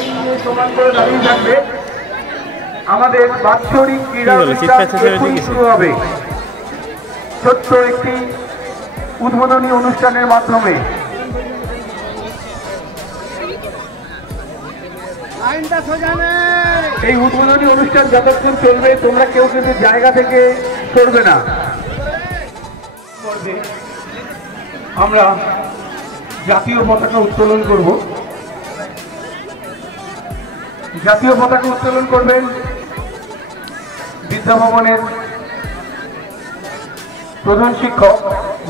Line দিয়ে সমান করে দাঁড়িয়ে থাকবে। আমাদের বাৎসরিক ক্রীড়া অনুষ্ঠান এখনই শুরু হবে ছোট্ট একটি উদ্বোধনী অনুষ্ঠানের মাধ্যমে। এই উদ্বোধনী অনুষ্ঠান যতক্ষণ চলবে তোমরা কেউ কিন্তু জায়গা থেকে সরবে না। আমরা জাতীয় পতাকা উত্তোলন করব। জাতীয় পতাকা উত্তোলন করবেন বিদ্যাভবনের প্রধান শিক্ষক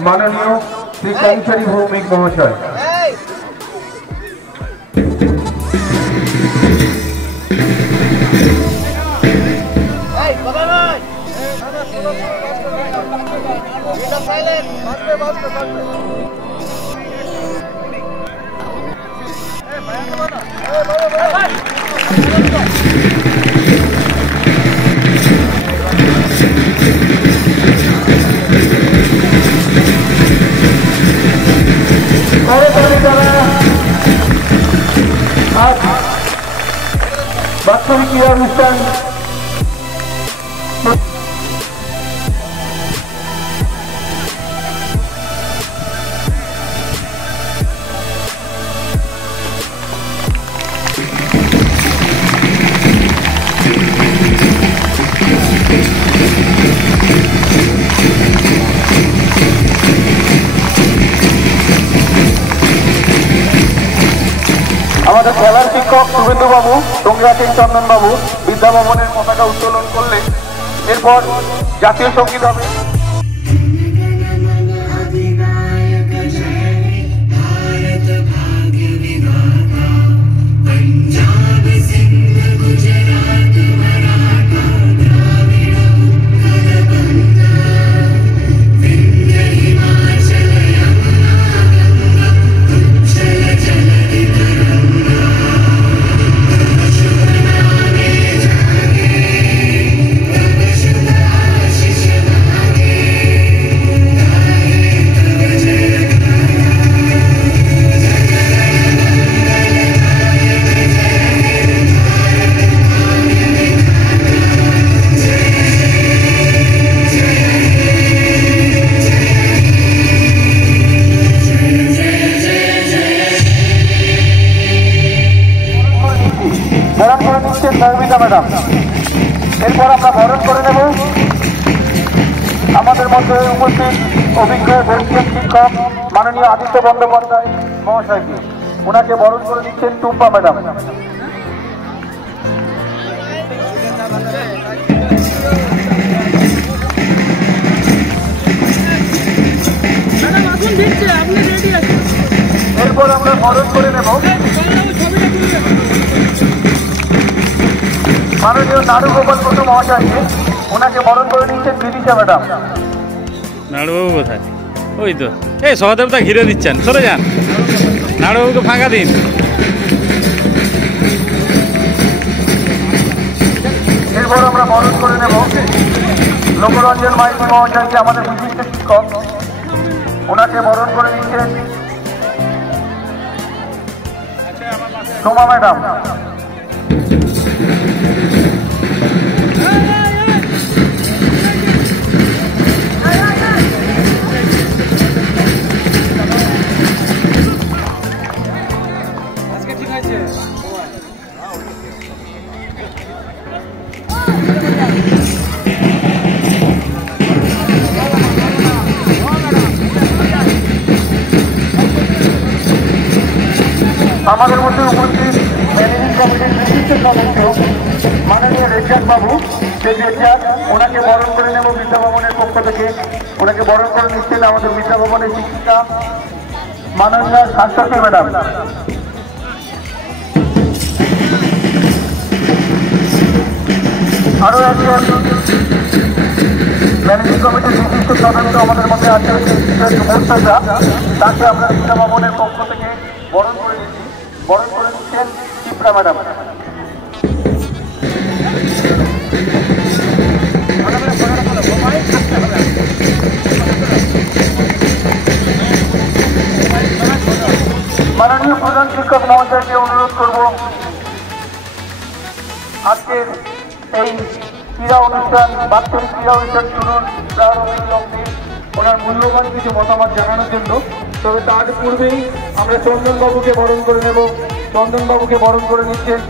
মাননীয় শ্রী কাঞ্চারী ভৌমিক মহাশয়। বাৎসরিক ক্রীড়া অনুষ্ঠান আমাদের খেলার শিক্ষক শুভেন্দু বাবু, টঙ্গিয়া সিং চন্দন বাবু বিদ্যাভবনের পতাকা উত্তোলন করলে এরপর জাতীয় সঙ্গীত হবে। ম্যাডাম এরপর আমরা বরণ করে নেব আমাদের মধ্যে উপস্থিত অভিজ্ঞ বৈজ্ঞানিক শিক্ষক মাননীয় আদিত্য বন্দ্যোপাধ্যায় মহাশয়কে। ওনাকে বরণ করে দিচ্ছেন টুম্পা ম্যাডাম। এরপর আমরা বরণ করে নেব মাননীয় নাড়ুগোপাল বসু মহাশয়কে। ওনাকে বরণ করে নিচ্ছেন বিদিশা ম্যাডাম। নাড়ুবাবু কোথায়? ওই তো এই সহদেবতা ঘিরে দিচ্ছেন, চলে যান, নাড়ুবাবুকে ফাঁকা দিন। এরপর আমরা বরণ করে নেব লোকরঞ্জন মাইতি মহাশয়কে, আমাদের বিশিষ্ট শিক্ষক। ওনাকে বরণ করে নিচ্ছেন সোমা ম্যাডাম। আমাদের মধ্যে উপস্থিত ম্যানেজিং কমিটির বিশিষ্ট সদস্য মাননীয় রেজাক বাবু, সেই রেজাক ওনাকে বরণ করে নেব বিদ্যাভবনের পক্ষ থেকে। ওনাকে বরণ করে নিচ্ছেন আমাদের বিদ্যাভবনের শিক্ষিকা মাননীয় শাশ্বতী ম্যাডাম। আরো একজন ম্যানেজিং কমিটির বিশিষ্ট সদস্য আমাদের মধ্যে আছে মোর্তজা, তাকে আমরা বিদ্যাভবনের পক্ষ থেকে বরণ করে নিচ্ছি। বরণ করে নিচ্ছেন চিত্রা ম্যাডাম। মাননীয় প্রধান শিক্ষক মহাশয়কে অনুরোধ করব আজকের এই ক্রীড়া অনুষ্ঠান, বাৎসরিক ক্রীড়া অনুষ্ঠান শুনুন প্রারম্ভিক লগ্নে ওনার মূল্যবান কিছু মতামত জানানোর জন্য। তবে তার পূর্বেই আমরা চন্দনবাবুকে বরণ করে নেব। চন্দনবাবুকে বরণ করে নিচ্ছেন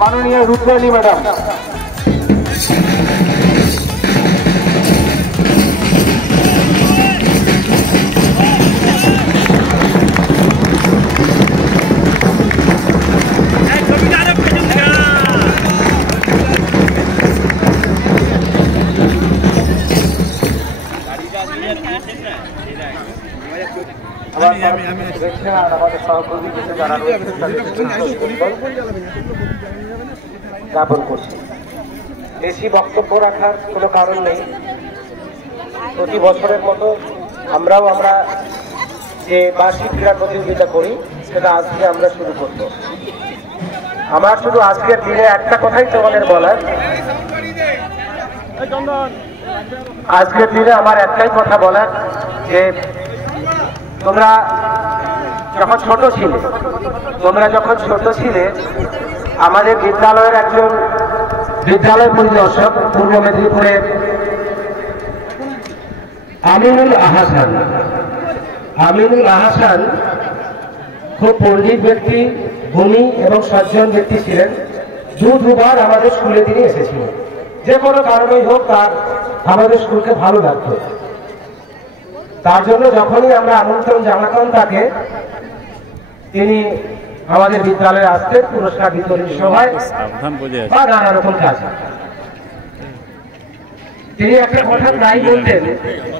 মাননীয় রুদ্রাণী ম্যাডাম। জ্ঞাপন করছি। বেশি বক্তব্য রাখার কোনো কারণ নেই। প্রতি বছরের মতো আমরা যে বার্ষিক ক্রীড়া প্রতিযোগিতা করি সেটা আজকে আমরা শুরু করব। আমার শুধু আজকের দিনে একটা কথাই তোমাদের বলার, আজকের দিনে আমার একটাই কথা বলার যে তোমরা যখন ছোট ছিলে আমাদের বিদ্যালয়ের একজন বিদ্যালয় পরিদর্শক পূর্ব মেদিনীপুরের আমিনুল আহাসান খুব পণ্ডিত ব্যক্তি, গুণী এবং সজ্জন ব্যক্তি ছিলেন। দুবার আমাদের স্কুলে তিনি এসেছিলেন। যে কোনো কারণেই হোক তার আমাদের স্কুলকে ভালো লাগতো। তার জন্য যখনই আমরা আমন্ত্রণ জানাতাম তাকে, তিনি আমাদের বিদ্যালয়ে আসতেন পুরস্কার বিতরণী সভায় বা নানা রকম কাজে। তিনি একটা কথা প্রায় বলতেন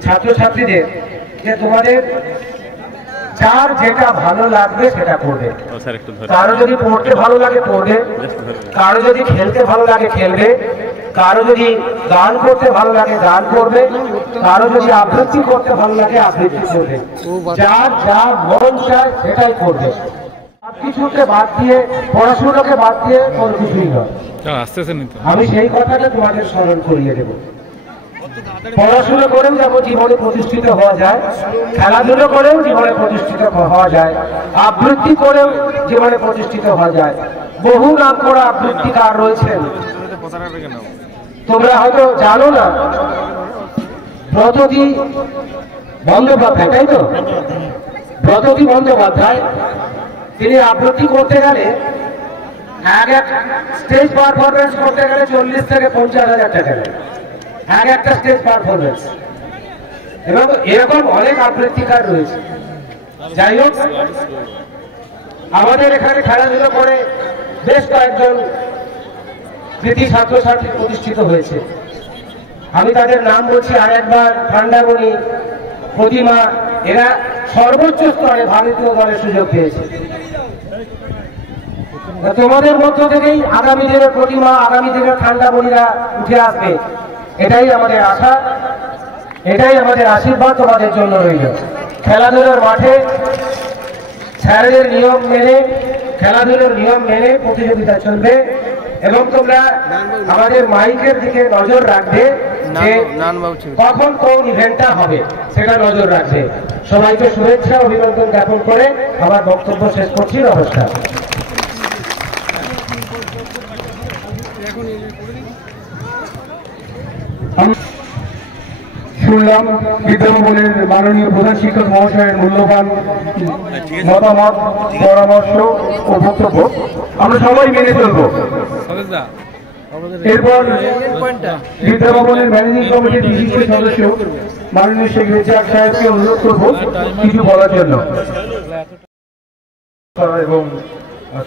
ছাত্রছাত্রীদের যে তোমাদের যার যেটা ভালো লাগবে সেটা করবে। কারো যদি পড়তে ভালো লাগে পড়বে, কারো যদি খেলতে ভালো লাগে খেলবে, কারো যদি গান করতে ভালো লাগে গান করবে, কারো যদি আবৃত্তি করতে ভালো লাগে আবৃত্তি করবে। যার যা মন চায় সেটাই করবে। সবকিছুকে বাদ দিয়ে, পড়াশোনাকে বাদ দিয়ে কোনো কিছুই নয়। আমি সেই কথাটা তোমাদের স্মরণ করিয়ে দেব। পড়াশোনা করেও যেমন জীবনে প্রতিষ্ঠিত হওয়া যায়, খেলাধুলো করেও জীবনে প্রতিষ্ঠিত হওয়া যায়, আবৃত্তি করেও জীবনে প্রতিষ্ঠিত হওয়া যায়। বহু নাম করা আবৃত্তিকার রয়েছেন, তোমরা হয়তো জানো না। ব্রততী বন্দ্যোপাধ্যায়, তাই তো? ব্রততী বন্দ্যোপাধ্যায় তিনি আবৃত্তি করতে গেলে এক স্টেজ পারফরমেন্স করতে গেলে 40 থেকে 50,000 টাকা নেয় একটা স্টেজ পারফরমেন্স। এবং এরকম অনেক আবৃত্তিকার রয়েছে। যাই হোক, আমাদের এখানে খেলাধুলো করে বেশ কয়েকজন কৃতি ছাত্রছাত্রী প্রতিষ্ঠিত হয়েছে। আমি তাদের নাম বলছি আরেকবার। ঠান্ডামণি, প্রতিমা, এরা সর্বোচ্চ স্তরে ভারতীয় দলের সুযোগ পেয়েছে। তোমাদের মধ্য থেকেই আগামী দিনের প্রতিমা, আগামী দিনের ঠান্ডামণিরা উঠে আসবে, এটাই আমাদের আশা, এটাই আমাদের আশীর্বাদ তোমাদের জন্য রইল। খেলাধুলার মাঠে স্যারের নিয়ম মেনে, খেলাধুলার নিয়ম মেনে প্রতিযোগিতা চলবে। এবং তোমরা আমাদের মাইকের দিকে নজর রাখবে যে কখন কোন ইভেন্টটা হবে সেটা নজর রাখবে। সবাইকে শুভেচ্ছা অভিনন্দন জ্ঞাপন করে আমার বক্তব্য শেষ করছি। নমস্কার। শুনলাম বিদ্যাভবনের মাননীয় প্রধান শিক্ষক মহাশয়ের মূল্যবান মতামত, পরামর্শ ও বক্তব্য আমরা সবাই মেনে চলব। এরপর বিদ্যাভবনের ম্যানেজিং কমিটির বিশিষ্ট সদস্য মাননীয় শেখ রেজাক সাহেবকে অনুরোধ করব কিছু বলার জন্য এবং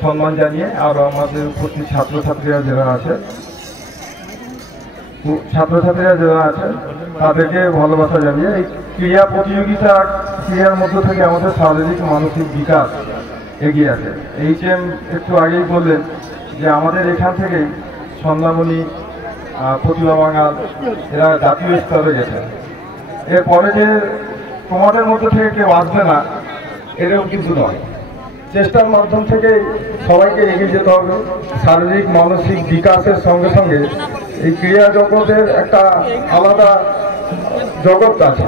সম্মান জানিয়ে আর আমাদের উপস্থিত ছাত্রছাত্রীরা যারা আছেন তাদেরকে ভালোবাসা জানিয়ে এই ক্রীড়া প্রতিযোগিতা, ক্রীড়ার মধ্য থেকে আমাদের শারীরিক মানসিক বিকাশ এগিয়ে আছে। HM একটু আগেই বললেন যে আমাদের এখান থেকেই সন্ধ্যামণি, প্রতিভা বাঙাল এরা জাতীয় স্তরে গেছে। এরপরে যে তোমাদের মধ্যে থেকে কেউ আসবে না এরকম কিছু নয়। চেষ্টার মাধ্যম থেকে সবাইকে এগিয়ে যেতে হবে। শারীরিক মানসিক বিকাশের সঙ্গে সঙ্গে এই ক্রীড়া জগতের একটা আলাদা জগৎ আছে,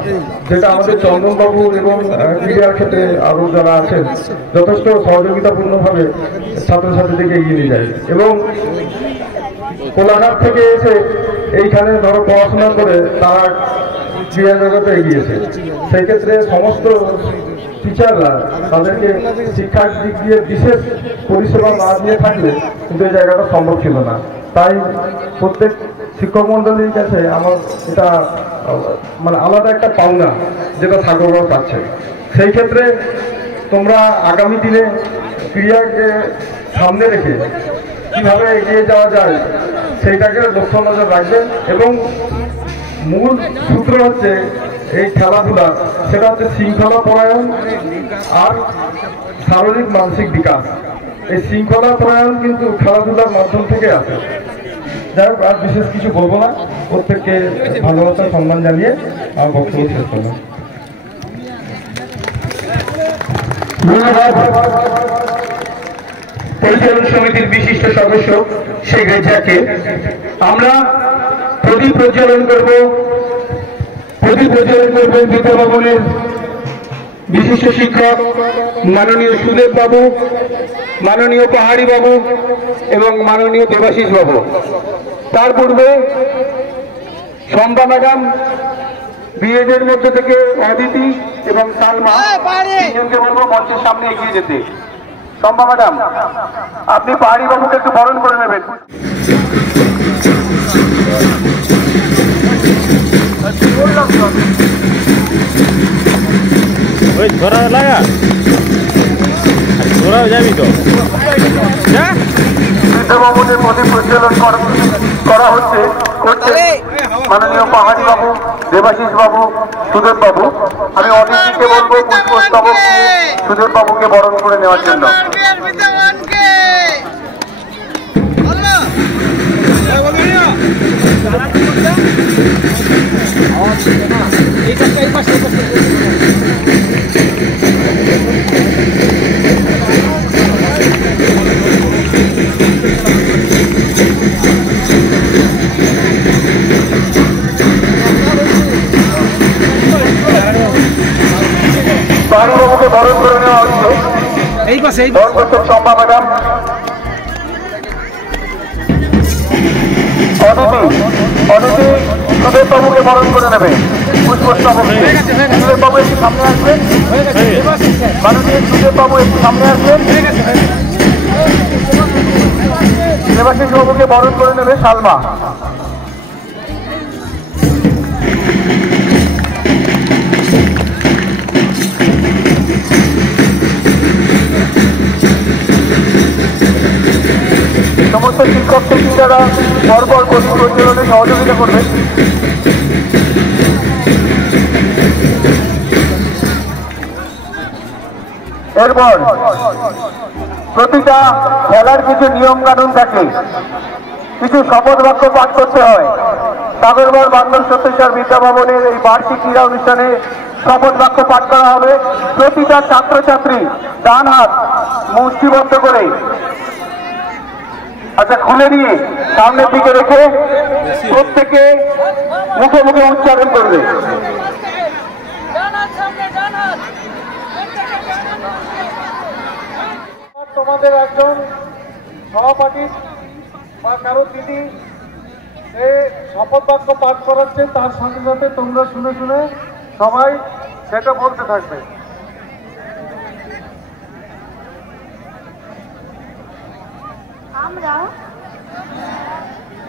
যেটা আমাদের চন্দনবাবু এবং ক্রীড়ার ক্ষেত্রে আরও যারা আছেন যথেষ্ট সহযোগিতাপূর্ণভাবে ছাত্রছাত্রীদেরকে এগিয়ে নিয়ে যায়। এবং কোলাঘাট থেকে এসে এইখানে ধরো পড়াশোনা করে তারা ক্রীড়া জগতে এগিয়েছে। সেই ক্ষেত্রে সমস্ত টিচাররা তাদেরকে শিক্ষার দিক দিয়ে বিশেষ পরিষেবা না দিয়ে থাকলে কিন্তু এই জায়গাটা সম্ভব ছিল না। তাই প্রত্যেক শিক্ষক মন্ডলীর কাছে আমার এটা মানে আলাদা একটা পাওনা, যেটা ঠাকুররা পাচ্ছে। সেই ক্ষেত্রে তোমরা আগামী দিনে ক্রীড়াকে সামনে রেখে কীভাবে এগিয়ে যাওয়া যায় সেইটাকে লক্ষ্য নজর রাখবেন। এবং মূল সূত্র হচ্ছে এই খেলাধুলা, সেটা হচ্ছে শৃঙ্খলা পরায়ণ আর শারীরিক মানসিক বিকাশ। এই শৃঙ্খলা পরায়ণ কিন্তু খেলাধুলার মাধ্যম থেকে আসে। যাই হোক, আর বিশেষ কিছু বলবো না, প্রত্যেককে ভালোবাসা সম্মান জানিয়ে আমার বক্তব্য শেষ করলাম। পরিচালন সমিতির বিশিষ্ট সদস্য শেখ রেজাকে আমরা প্রদীপ প্রজ্বলন করব বিদ্যা ভবনের বিশিষ্ট শিক্ষক মাননীয় সুদেব বাবু, মাননীয় পাহাড়ি বাবু এবং মাননীয় দেবাশিস বাবু। তার পূর্বে শম্পা ম্যাডাম, বিএডের মধ্যে থেকে অদিতি এবং সালমা, তিনজনকে বলবো মঞ্চের সামনে এগিয়ে যেতে। শম্পা ম্যাডাম, আপনি পাহাড়ি বাবুকে একটু বরণ করে নেবেন। ওই ধরা লাগা, ধরাও যাবি তো। বিদ্যাভবনের প্রদীপ প্রজ্বলন করা হচ্ছে মাননীয় পাহাড়ি বাবু, দেবাশিস বাবু, সুদেব বাবু। আমি অদিতিকে বলবো পুষ্পস্তবক সুদেব বাবুকে বরণ করে নেওয়ার জন্য। বাবুকে বরণ করে নেওয়া হচ্ছে। এই পাশে বরণ করছেন শম্পা ম্যাডাম। অদিতি সুদেব বাবুকে বরণ করে নেবে পুষ্পস্তবক। সুদেব বাবু একটু সামনে আসবেন, মাননীয় সুদেব বাবু একটু সামনে আসবেন। দেবাশিস বাবুকে বরণ করে নেবে সালমা। সমস্ত শিক্ষক শিক্ষিকারা পরপর প্রদীপ প্রজ্বলনে সহযোগিতা করবে। এরপর প্রতিটা খেলার কিছু নিয়ম কানুন থাকে, কিছু শপথ বাক্য পাঠ করতে হয়। সাগরগড় বান্দর সত্যেশ্বর বিদ্যা ভবনের এই বার্ষিক ক্রীড়া অনুষ্ঠানে শপথ বাক্য পাঠ করা হবে। প্রতিটা ছাত্রছাত্রী ডান হাত মুষ্টিবদ্ধ করে, আচ্ছা খুলে নিয়ে সামনের দিকে রেখে প্রত্যেকে মুখে মুখে উচ্চারণ করবে। তোমাদের একজন সহপাঠী বা কারো দিদি সে শপথ বাক্য পাঠ করাচ্ছে, তার সাথে সাথে তোমরা শুনে শুনে সবাই সেটা বলতে থাকবে। আমরা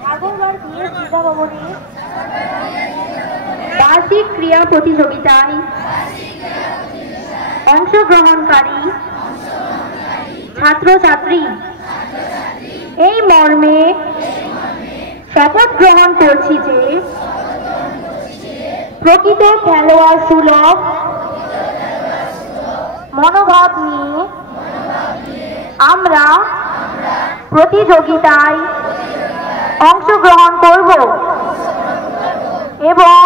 সাগরগড় বিদ্যা ভবনে বার্ষিক ক্রীড়া প্রতিযোগিতায় অংশগ্রহণকারী ছাত্রছাত্রী এই মর্মে শপথ গ্রহণ করছি যে প্রকৃত খেলোয়াড় সুলভ মনোভাব নিয়ে আমরা প্রতিযোগিতায় অংশগ্রহণ করব এবং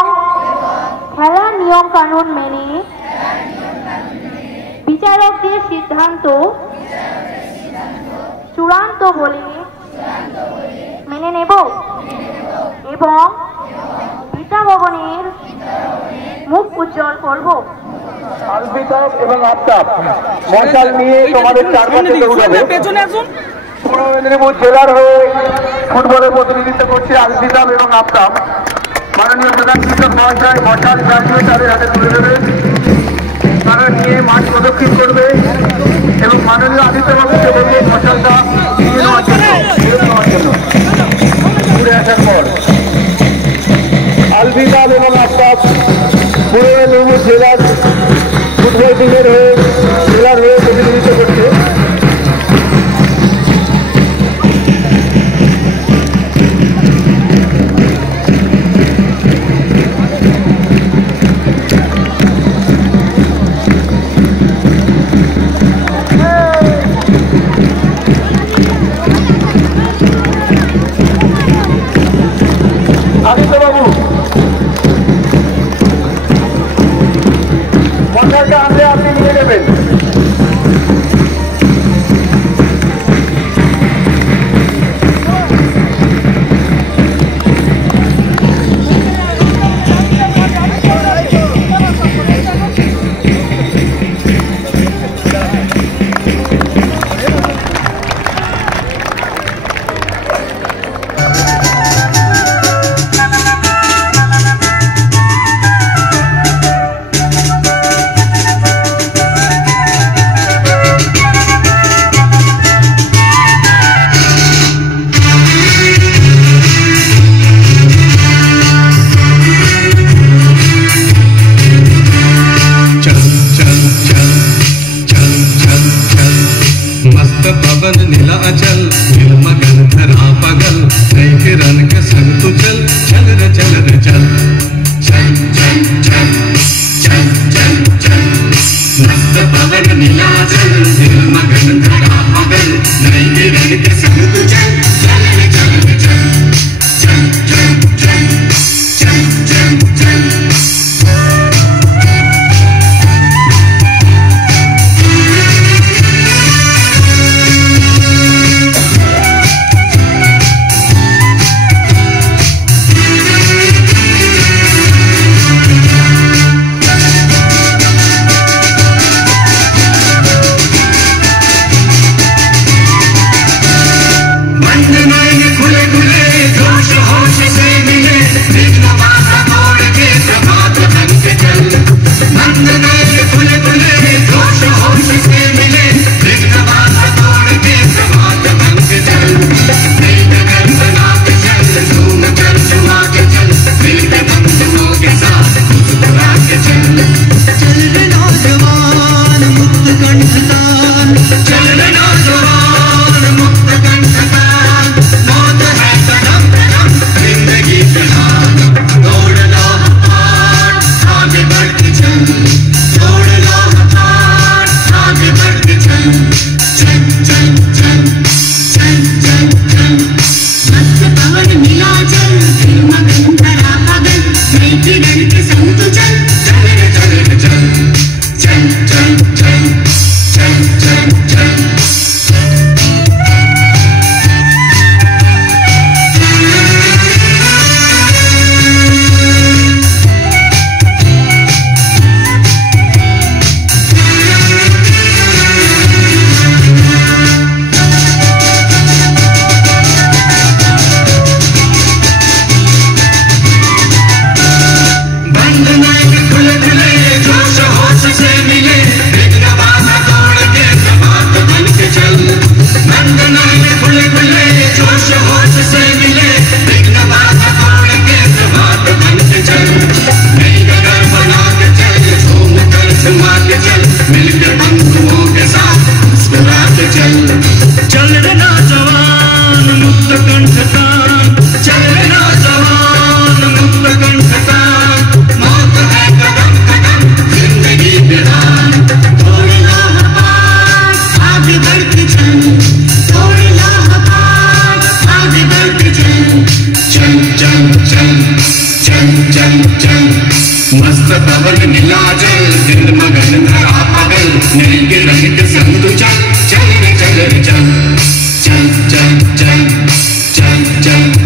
খেলার নিয়ম কানুন মেনে বিচারকদের সিদ্ধান্ত চূড়ান্ত বলে মেনে নেব এবং বিদ্যা ভবনের মুখ উজ্জ্বল করব। আলবিতাব এবং আফতাব মশাল নিয়ে তোমাদের চারপাশে দৌড়াবে। পূর্ব মেদিনীপুর জেলার হয়ে ফুটবলের প্রতিনিধিত্ব করছে আলবিতাব এবং আফতাব। মাননীয় প্রধান শিক্ষক মহাশয় মশাল জাতীয় তাদের হাতে তুলে দেবে, তারা নিয়ে মাঠ প্রদক্ষিণ করবে এবং মাননীয় আদিত্যবাবুকে বলবে মশালটা নিয়ে নেওয়ার জন্য ঘুরে আসার পর। আলবিতাব এবং আফতাব পূর্ব মেদিনীপুর জেলার ফুটবল টিমের হয়ে প্রতিনিধিত্ব করছে। আদিত্যবাবু মশালটা আনলে আপনি নিয়ে নেবেন। मस्त पवन नीलाचल दिल मगन धरा पगल नई के रंग के संग तू चल चल रे चल रे चल चल चल चल चल चल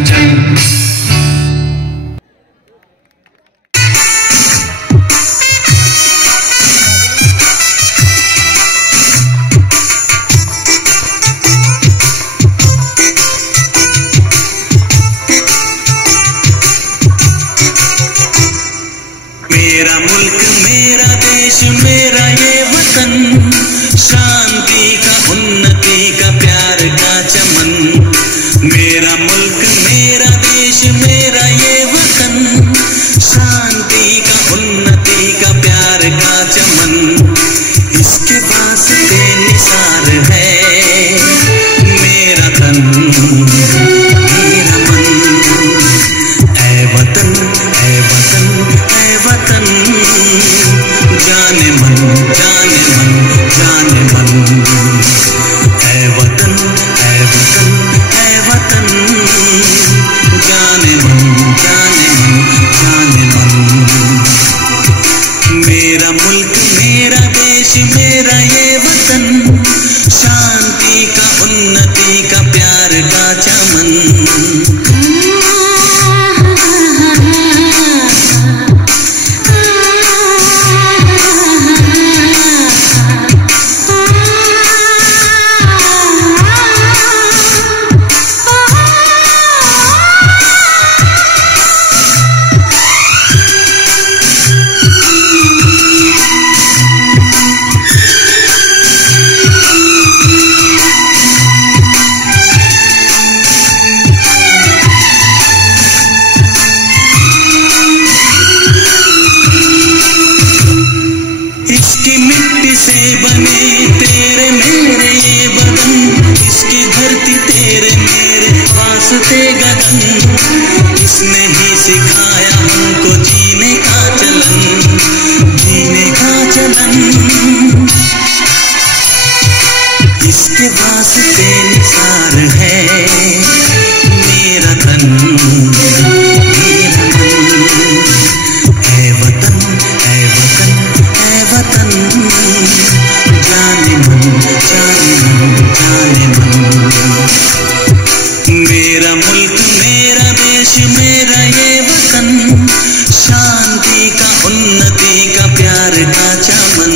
चल निसार है मेरा तन मेरा मन। ऐ वतन ऐ वतन ऐ वतन जाने मन जाने मन जाने मन। ऐ वतन ऐ वतन ऐ वतन जाने मन जाने मन जाने मन। मेरा मुल्क मेरा देश मेरा ये वतन शांति का उन्नति का प्यार का चमन। इसकी मिट्टी से बने तेरे मेरे ये बदन, इसकी धरती तेरे मेरे वास्ते गगन। इसने ही सिखाया हमको जीने का चलन जीने का चलन। इसके वास्ते निसार है मेरा तन मेरा मन। ऐ वतन ऐ वतन ऐ वतन जाने मन जाने मन जाने मन। मेरा मुल्क मेरा देश मेरा ये वतन शांति का उन्नति का प्यार का चमन।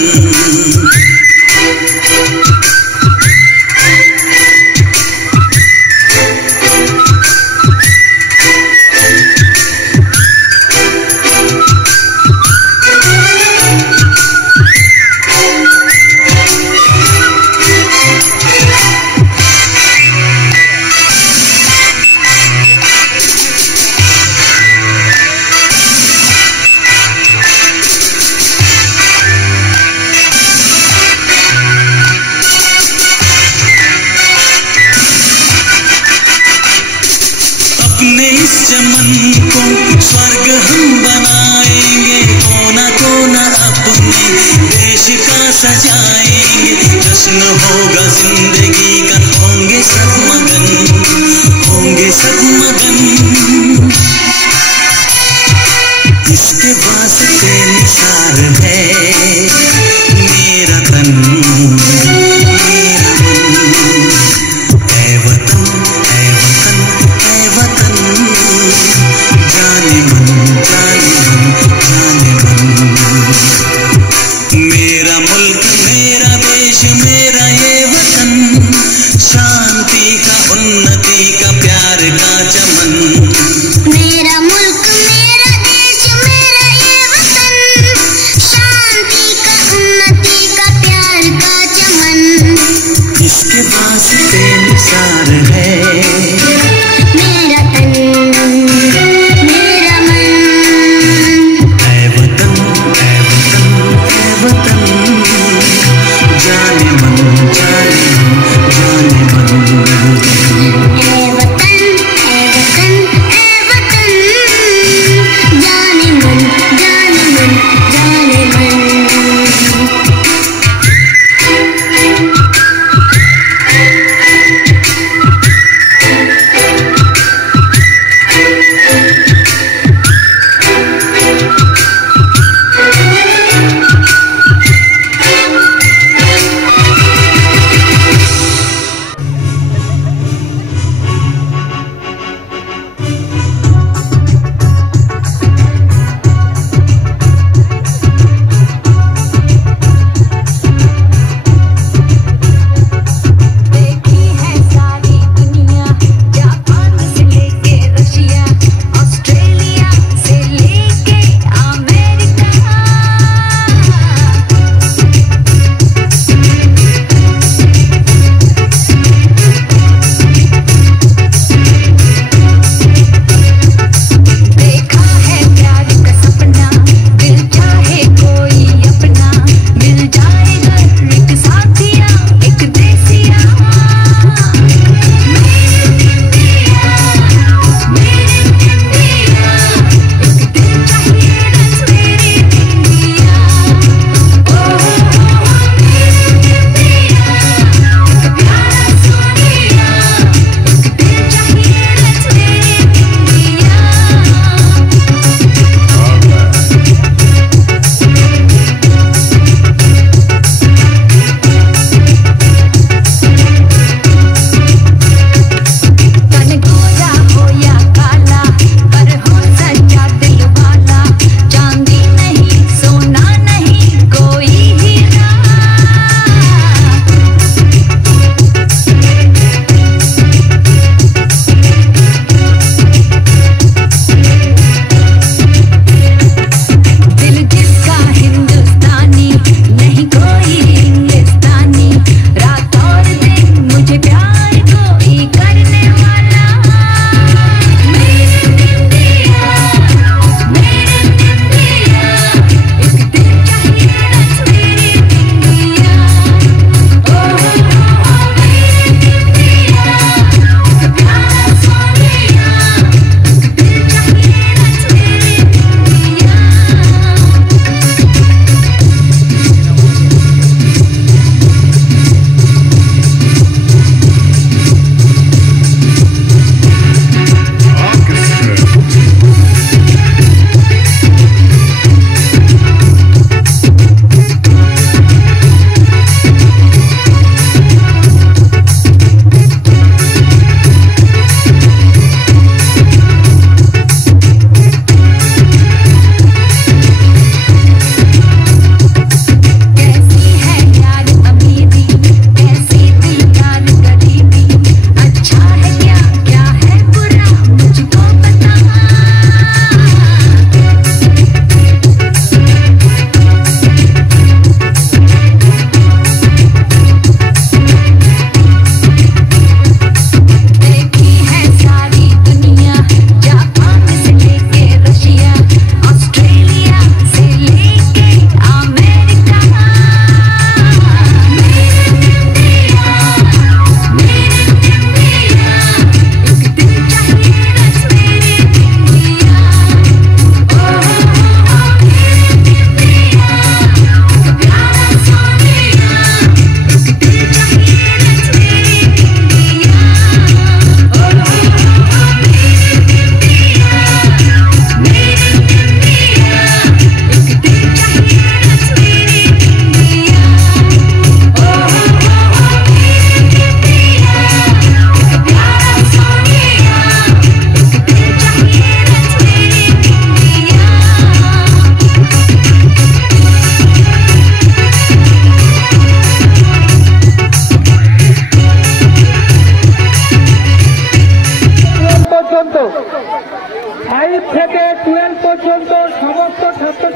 अपने इस चमन को स्वर्ग हम बनाएंगे, कोना कोना अपने देश का सजाएंगे। जश्न होगा जिंदगी का होंगे सब मगन होंगे सब मगन। इसके वास्ते निसार है मेरा तन मेरा मन। ऐ वतन ऐ वतन ऐ वतन जाने मन जाने मन जाने मन। मेरा मुल्क मेरा देश मेरा ये वतन शांति का उन्नति का प्यार का चमन। मेरा मुल्क मेरा देश मेरा ये वतन शांति का उन्नति का प्यार का चमन। इसके वास्ते निसार है मेरा तन मेरा मन। ऐ वतन ऐ वतन ऐ वतन जाने मन जाने मन जाने मन। ऐ वतन ऐ वतन ऐ वतन जाने मन जाने मन जाने मन।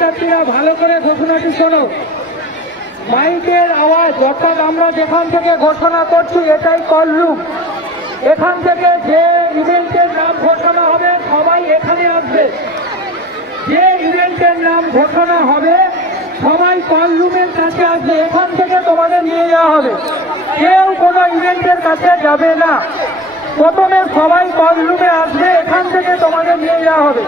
ছাত্রছাত্রীরা ভালো করে ঘোষণাটি শোনো। মাইকের আওয়াজ, অর্থাৎ আমরা যেখান থেকে ঘোষণা করছি এটাই কলরুম। এখান থেকে যে ইভেন্টের নাম ঘোষণা হবে সবাই এখানে আসবে। যে ইভেন্টের নাম ঘোষণা হবে সবাই কলরুমের কাছে আসবে। এখান থেকে তোমাদের নিয়ে যাওয়া হবে, কেউ কোনো ইভেন্টের কাছে যাবে না। প্রথমে সবাই কলরুমে আসবে, এখান থেকে তোমাদের নিয়ে যাওয়া হবে।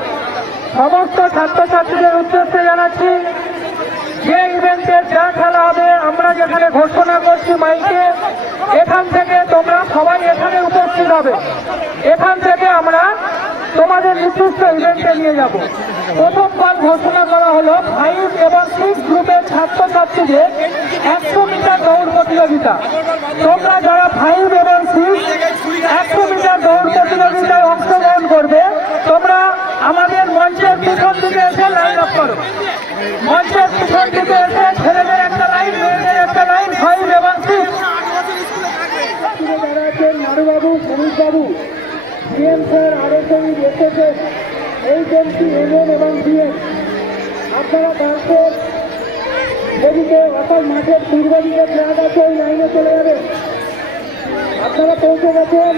সমস্ত ছাত্রছাত্রীদের উদ্দেশ্যে জানাচ্ছি, যে ইভেন্টের যা খেলা হবে আমরা যেখানে ঘোষণা করছি মাইকে, এখান থেকে তোমরা সবাই এখানে উপস্থিত হবে। এখান থেকে আমরা তোমাদের নির্দিষ্ট ইভেন্টে নিয়ে যাব। প্রথমবার ঘোষণা করা হলো 5 এবং 6 গ্রুপের ছাত্রছাত্রীদের 100 মিটার দৌড় প্রতিযোগিতা। তোমরা যারা 5 এবং 6 100 মিটার দৌড় প্রতিযোগিতায় অংশগ্রহণ করবে, তোমরা আমাদের মঞ্চের পিছন দিকে এসে লাইন আপ করো। মঞ্চের পিছন দিকে এসে ছেলেদের একটা লাইন, মেয়েদের একটা লাইন, 5 এবং 6। যারা আছেন নারুবাবু, সমীরবাবু, CM sir, RSM, SSS, HMC, MN এবং বিএম, আপনারা কালকের এদিকে অর্থাৎ মাঠের পূর্ব দিকে ফ্ল্যাগ আছে, ওই লাইনে চলে যাবেন। আপনারা পৌঁছে গেছেন।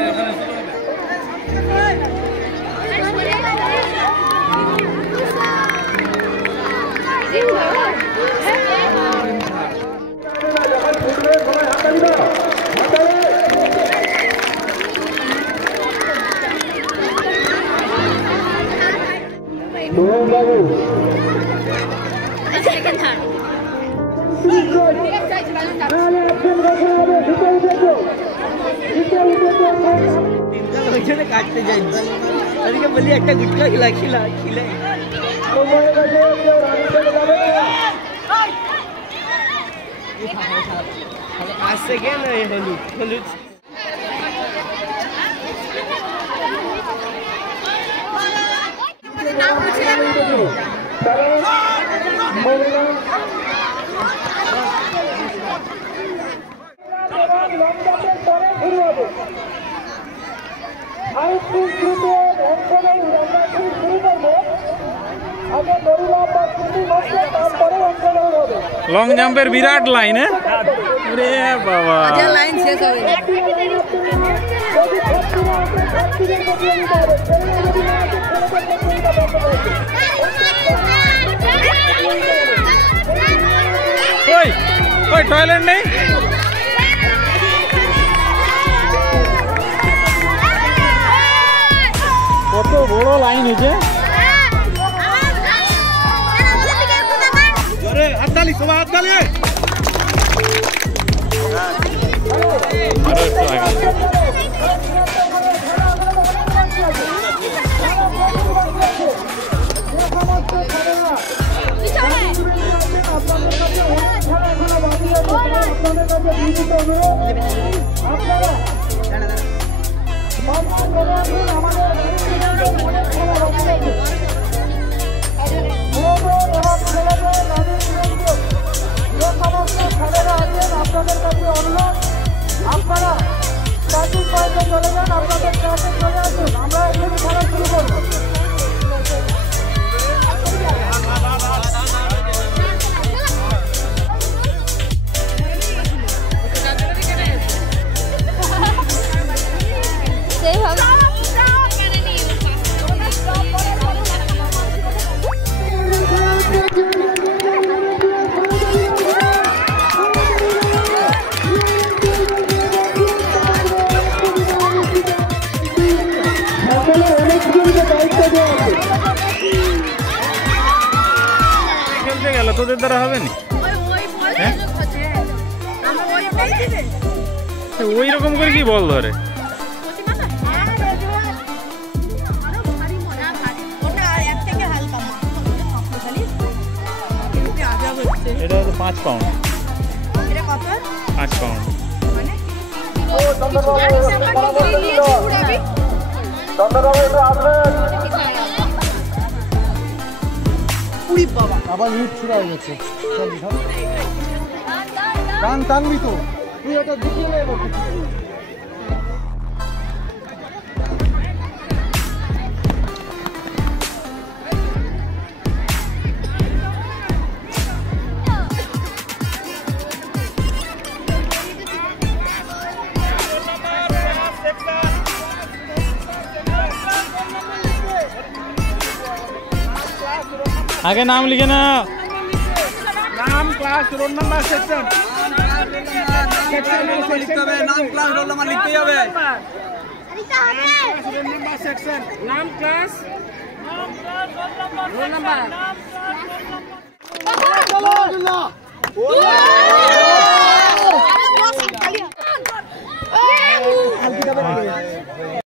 কাটতে যাই তাদেরকে বলি একটা গুটকা খিলা আসছে কেন হলুদ হলুদ লং জাম্পের বিরাট লাইন, হ্যাঁ বাবা, লাইন শেষ হবে না। ওই ওই টয়লেট নেই। কত বড় লাইন হয়েছে। হাততালি, সবাই হাততালি। আরো একটু আগে। আপনাদের কাছে অনুরোধ, আপনারা ট্রাফিক পয়েন্টে চলে যান, আপনাদের ট্রাফিক চলে আসুন, আমরা এখানে খেলা শুরু করবো। খেলতে গেল তোদের দ্বারা হবে না, ওই রকম করে কি বল ধরে। এটা হলো 5 পাউন্ড। 5 পাউন্ড। আবার হিট শুরু হয়ে গেছে। গান টানবি তো তুই, ওটা ঢুকিয়ে নেব। আগে নাম লিখে না। নাম, ক্লাস, রোল নাম্বার, সেকশন। লিখতে হবে, নাম, ক্লাস, রোল নাম্বার লিখতে হবে। রোল নাম্বার, সেকশন, নাম, ক্লাস, রোল নাম্বার।